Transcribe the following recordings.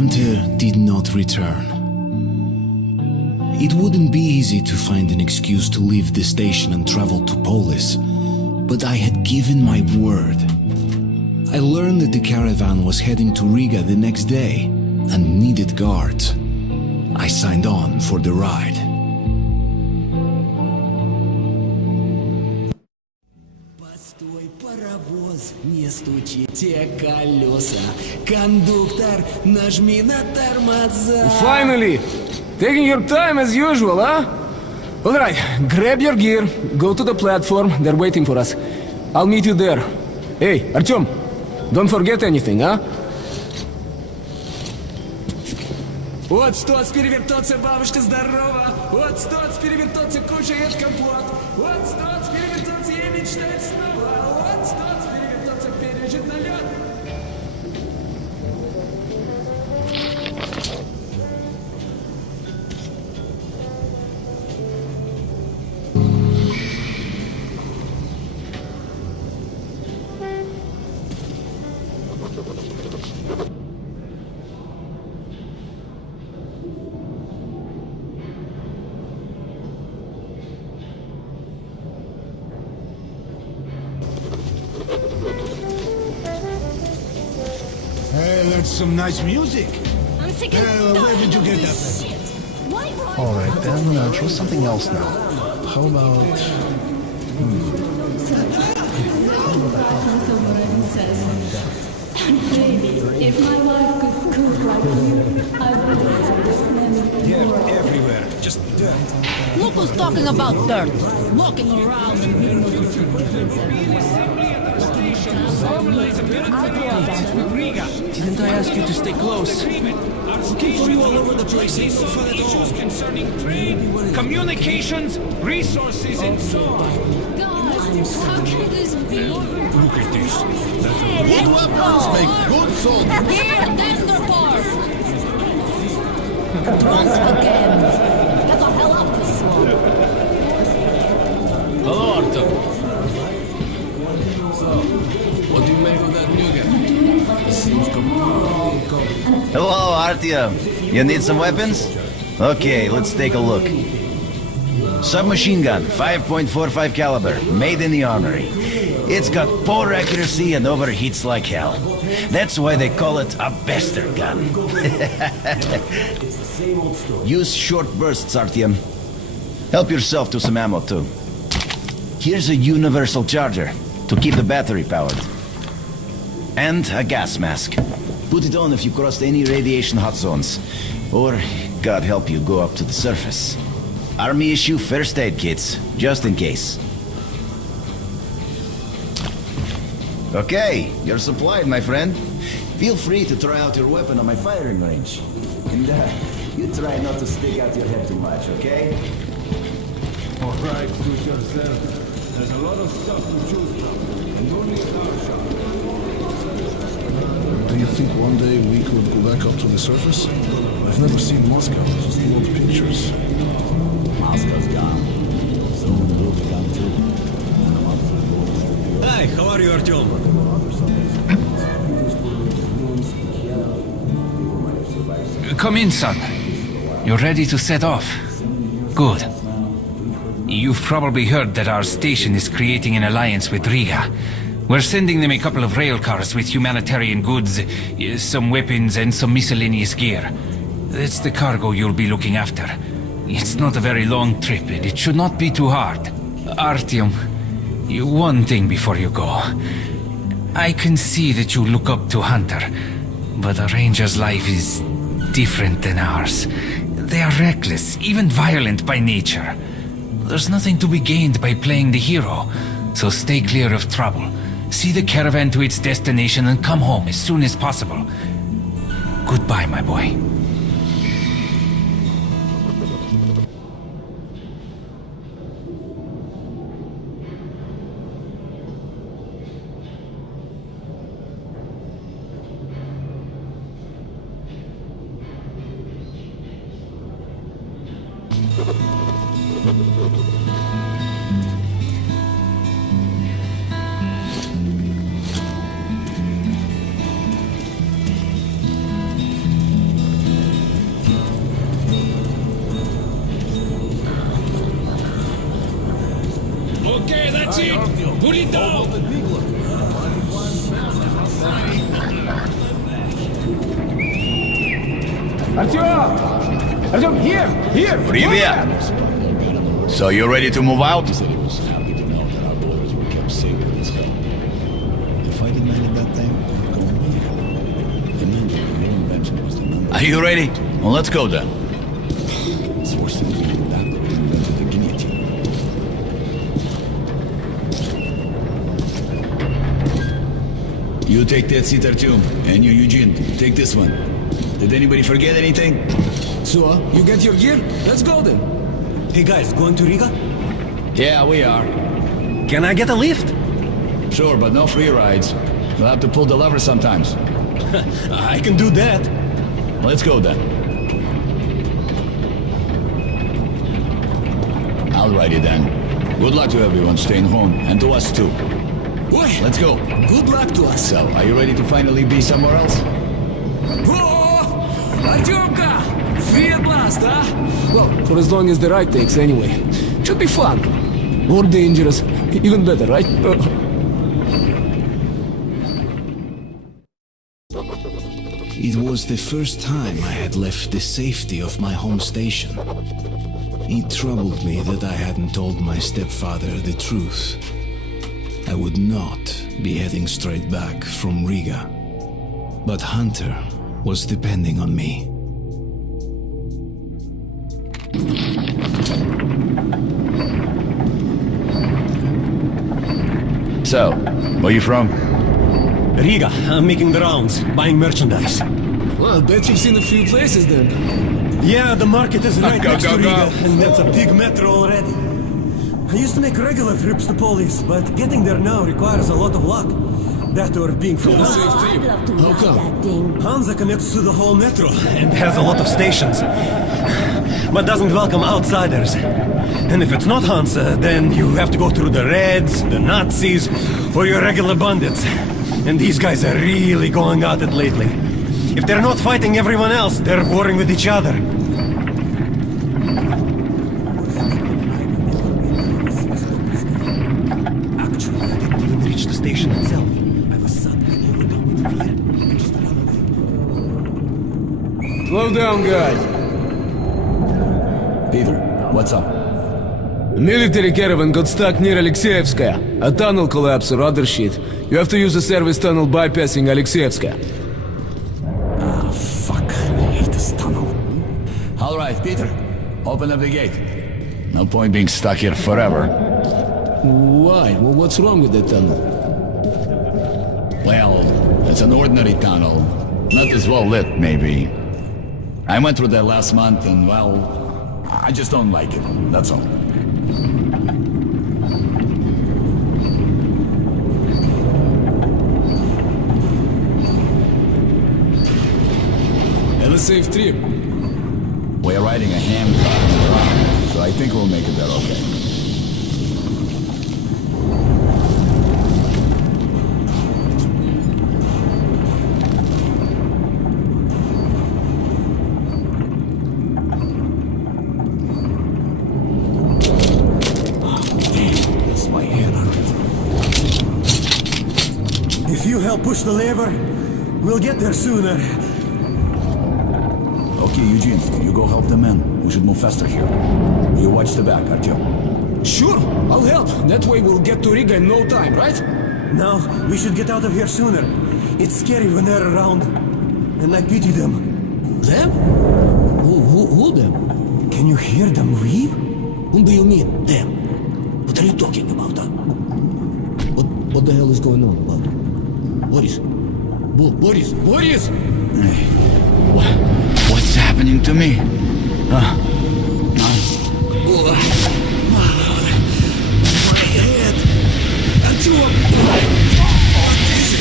hunter did not return. It wouldn't be easy to find an excuse to leave the station and travel to Polis, but I had given my word. I learned that the caravan was heading to Riga the next day and needed guards. I signed on for the ride. Постой, паровоз, не стучите колеса. Кондуктор, нажми на тормоза. Finally! Taking your time as usual, huh? Alright, grab your gear, go to the platform, they're waiting for us. I'll meet you there. Hey, Artyom, don't forget anything, huh? Вот стоц, перевертоться, бабушка здорова. Вот стоц, перевертоться, кушает компот. Вот стоц, перевертоться и мечтает снова. Вот стоц, перевертоться, пережит налет. Hey, that's some nice music. I'm sick Where did you get that? shit. Why brought All right, then try something else now. How about... Baby, if my wife could cook like you, I would understand. Yeah, everywhere. Just dirt. Look who's talking about dirt. Walking around and Didn't I ask you to stay close? Looking for you all over the place, ain't no fun at all. Concerning trade, communications, resources, and so on. Guys, how can this be? Look at this. Good weapons Make good soldiers. Here, tender part. Once again. Get the hell out of this swamp. Hello, Artyom. So, what do you make of that new guy? He seems completely... Hello, Artyom. You need some weapons? Okay, let's take a look. Submachine gun, 5.45 caliber, made in the armory. It's got poor accuracy and overheats like hell. That's why they call it a bastard gun. Use short bursts, Artyom. Help yourself to some ammo, too. Here's a universal charger to keep the battery powered. And a gas mask. Put it on if you crossed any radiation hot zones. Or, God help you, go up to the surface. Army issue first aid kits, just in case. Okay, you're supplied, my friend. Feel free to try out your weapon on my firing range. And you try not to stick out your head too much, okay? All right, suit yourself. There's a lot of stuff to choose from, and only a car shop. Do you think one day we could go back up to the surface? I've never seen Moscow, just old pictures. Moscow's gone. Soon we'll be gone too. And I'm up for the boys. Hi, how are you, Artyom? Come in, son. You're ready to set off. Good. You've probably heard that our station is creating an alliance with Riga. We're sending them a couple of rail cars with humanitarian goods, some weapons and some miscellaneous gear. That's the cargo you'll be looking after. It's not a very long trip and it should not be too hard. Artyom, one thing before you go. I can see that you look up to Hunter, but a ranger's life is different than ours. They are reckless, even violent by nature. There's nothing to be gained by playing the hero, so stay clear of trouble. See the caravan to its destination and come home as soon as possible. Goodbye, my boy. That's it! Put it down! Artyom! Artyom, here! Привет! So you ready to move out? He said he was happy to know that our borders were kept sacred as hell. If I didn't at that time, I'd go and meet him. Remember, your invention was the number. Are you ready? Well, let's go then. It's worse than being that who invented the guillotine. You take that seat, Artyom, and you, Eugene, take this one. Did anybody forget anything? So, you get your gear? Let's go then. Hey guys, going to Riga? Yeah, we are. Can I get a lift? Sure, but no free rides. You'll have to pull the lever sometimes. I can do that. Let's go then. All righty then. Good luck to everyone staying home, and to us too. Boy, Let's go. good luck to us. So, are you ready to finally be somewhere else? Oh, Artyomka! Free at last, huh? Well, for as long as the ride takes anyway. Should be fun. More dangerous. Even better, right? It was the first time I had left the safety of my home station. It troubled me that I hadn't told my stepfather the truth. I would not be heading straight back from Riga. But Hunter was depending on me. So, where you from? Riga, I'm making the rounds, buying merchandise. Well, I bet you've seen a few places then. Yeah, the market is right Go, next go, to go. Riga, and that's a big metro already. I used to make regular trips to Polis, but getting there now requires a lot of luck. That or being from Safe Hansa. trip. I'd love to How ride come? that thing. Hansa connects to the whole metro and has a lot of stations, but doesn't welcome outsiders. And if it's not Hansa, then you have to go through the Reds, the Nazis, or your regular bandits. And these guys are really going at it lately. If they're not fighting everyone else, they're warring with each other. Actually, I didn't even reach the station itself. I was suddenly overcome with fear. I just ran away. Slow down, guys. Peter, what's up? A military caravan got stuck near Alexeyevskaya. A tunnel collapsed or other shit. You have to use a service tunnel bypassing Alexeyevskaya. Ah, fuck. I hate this tunnel. All right, Peter, open up the gate. No point being stuck here forever. Why? Well, what's wrong with that tunnel? Well, it's an ordinary tunnel. Not as well lit, maybe. I went through that last month and, well, I just don't like it. That's all. Have a safe trip. We're riding a hand car around, so I think we'll make it there okay. It's my head hurt. If you help push the lever, we'll get there sooner. Okay, Eugene, you go help the men. We should move faster here. You watch the back, Artyom. Sure, I'll help. That way we'll get to Riga in no time, right? Now, we should get out of here sooner. It's scary when they're around. And I pity them. Them? Who them? Can you hear them weep? Whom do you mean, them? What are you talking about, huh? What the hell is going on about? Boris? Boris! What's happening to me? My head! Artyom! What is it?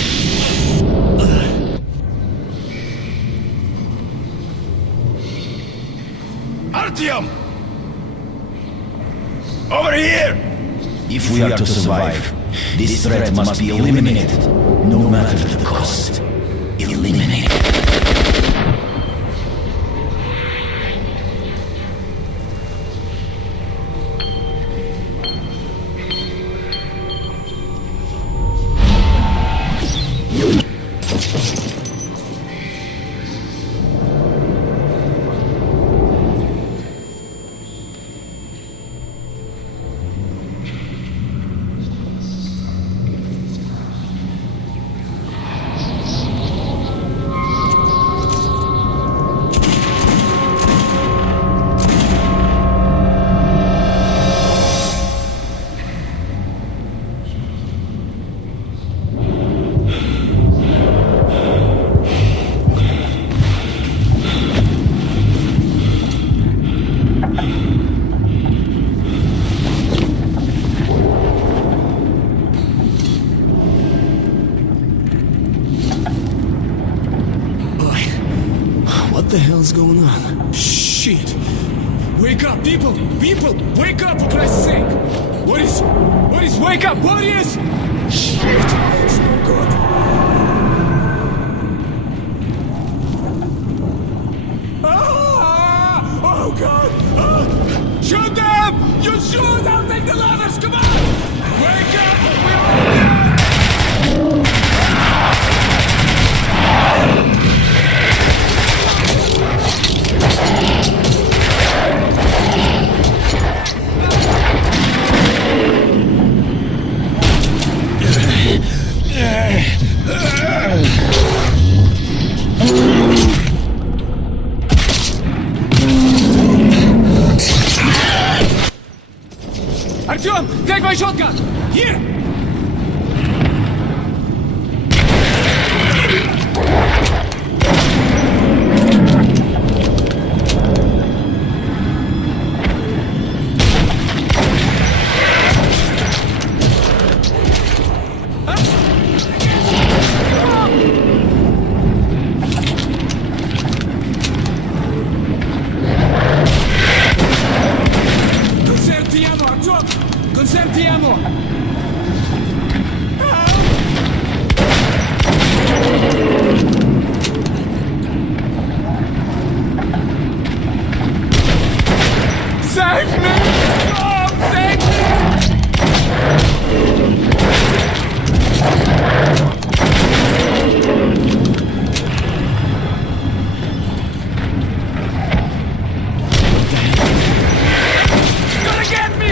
Artyom! Over here! If we are to survive, this threat must be eliminated, no matter the cost. Eliminated. What the hell's going on? Shit! Wake up, people! People! Wake up, for Christ's sake! Wake up! Warriors! Shit! It's no good! Ah! Oh, God! Ah! Shoot them! You shoot! I'll take the ladders! Come on! Wake up! We're all dead! Artyom, take my shotgun! Here! Conserviamo, Artyom! Conserviamo! Save me! Oh, save gonna get me!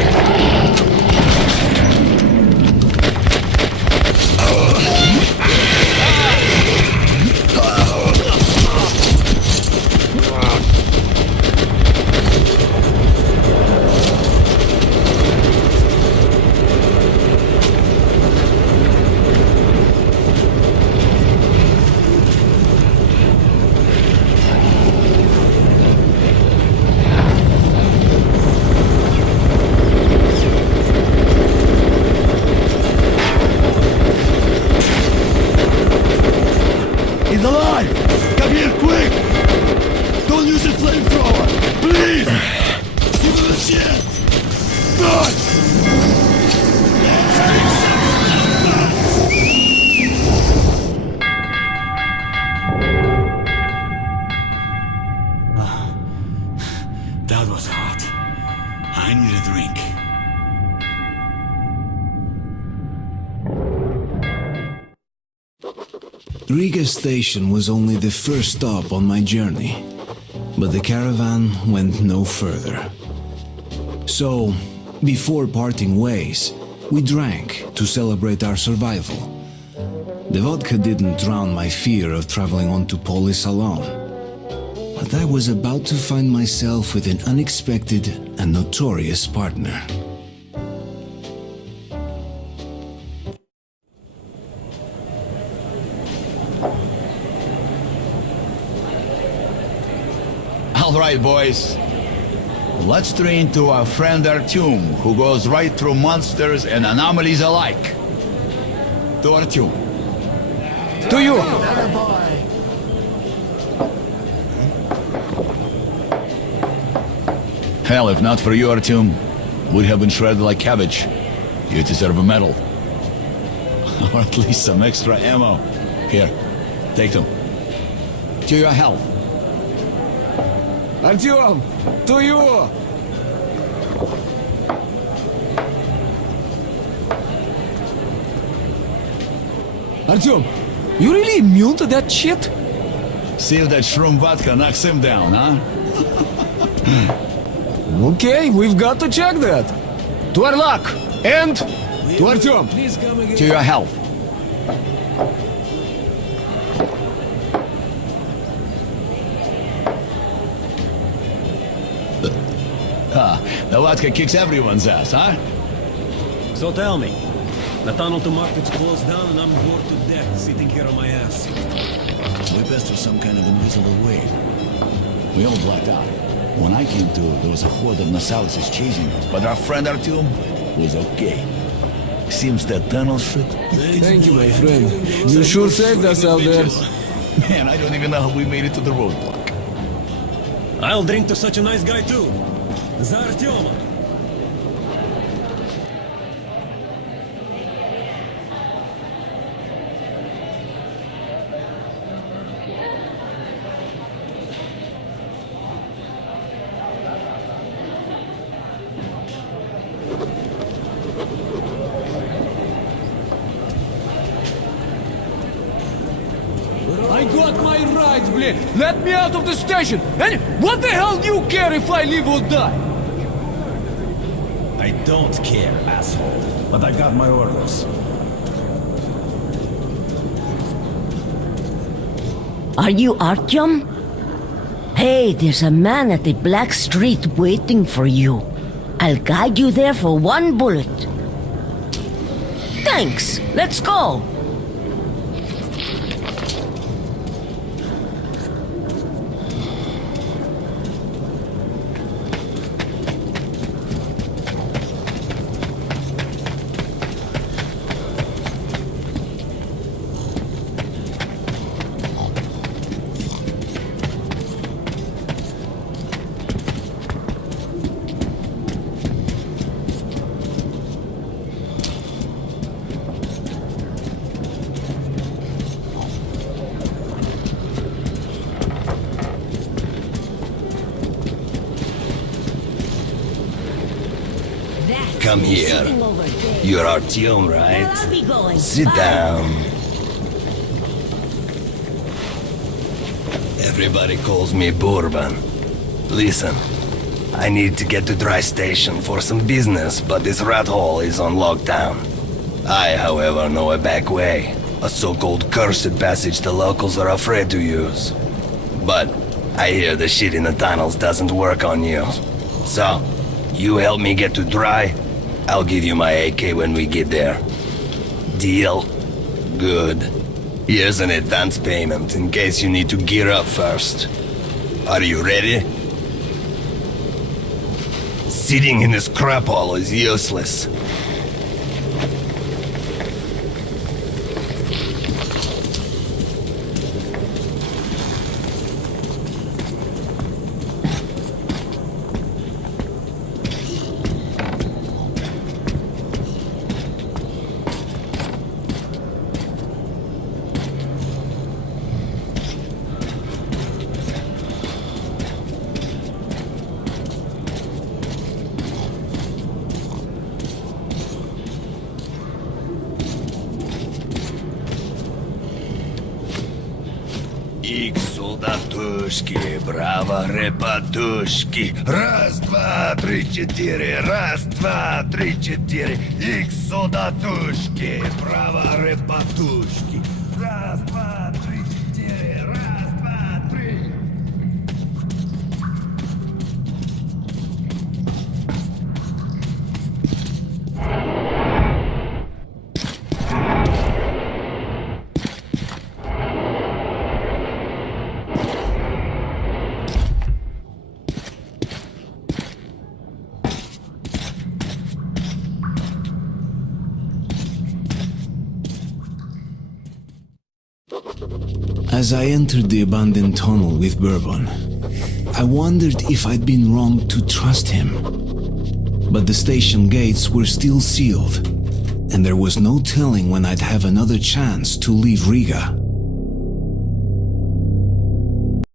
He's alive! Come here, quick! Don't use a flamethrower! Please! Give him a chance! God! That was hot. I need a drink. Riga station was only the first stop on my journey, but the caravan went no further. So, before parting ways, we drank to celebrate our survival. The vodka didn't drown my fear of traveling on to Polis alone, but I was about to find myself with an unexpected and notorious partner. All right, boys. Let's train to our friend Artyom, who goes right through monsters and anomalies alike. To Artyom. To you! Hell, if not for you, Artyom, we'd have been shredded like cabbage. You deserve a medal. Or at least some extra ammo. Here, take them. To your health. Artyom, to you! Artyom, You really immune to that shit? See if that shroom vodka knocks him down, huh? Okay, we've got to check that. To our luck. And to Artyom. Please come again. To your health. The vodka kicks everyone's ass, huh? So tell me, the tunnel to market's closed down and I'm bored to death sitting here on my ass. We passed through some kind of invisible wave. We all blacked out. When I came to, there was a horde of Nasalises chasing us, but our friend Artyom was okay. Seems that tunnel should... Thank you, my friend. You sure saved us out there. Man, I don't even know how we made it to the roadblock. I'll drink to such a nice guy too. За Артема! I got my rights, блин. Let me out of the station. And what the hell do you care if I live or die? I don't care, asshole. But I got my orders. Are you Artyom? Hey, there's a man at the Black Street waiting for you. I'll guide you there for one bullet. Thanks. Let's go. Come here. You're Artyom, right? Sit down. Everybody calls me Bourbon. Listen, I need to get to Dry Station for some business, but this rat hole is on lockdown. I, however, know a back way. A so-called cursed passage the locals are afraid to use. But I hear the shit in the tunnels doesn't work on you. So, you help me get to Dry, I'll give you my AK when we get there. Deal? Good. Here's an advance payment in case you need to gear up first. Are you ready? Sitting in this crap hole is useless. Солдатушки, браво, репатушки. Раз, два, три, четыре. Раз, два, три, четыре. Икс, солдатушки, браво, репатушки. Раз, два, три, четыре. Раз, два, три. As I entered the abandoned tunnel with Bourbon, I wondered if I'd been wrong to trust him. But the station gates were still sealed, and there was no telling when I'd have another chance to leave Riga.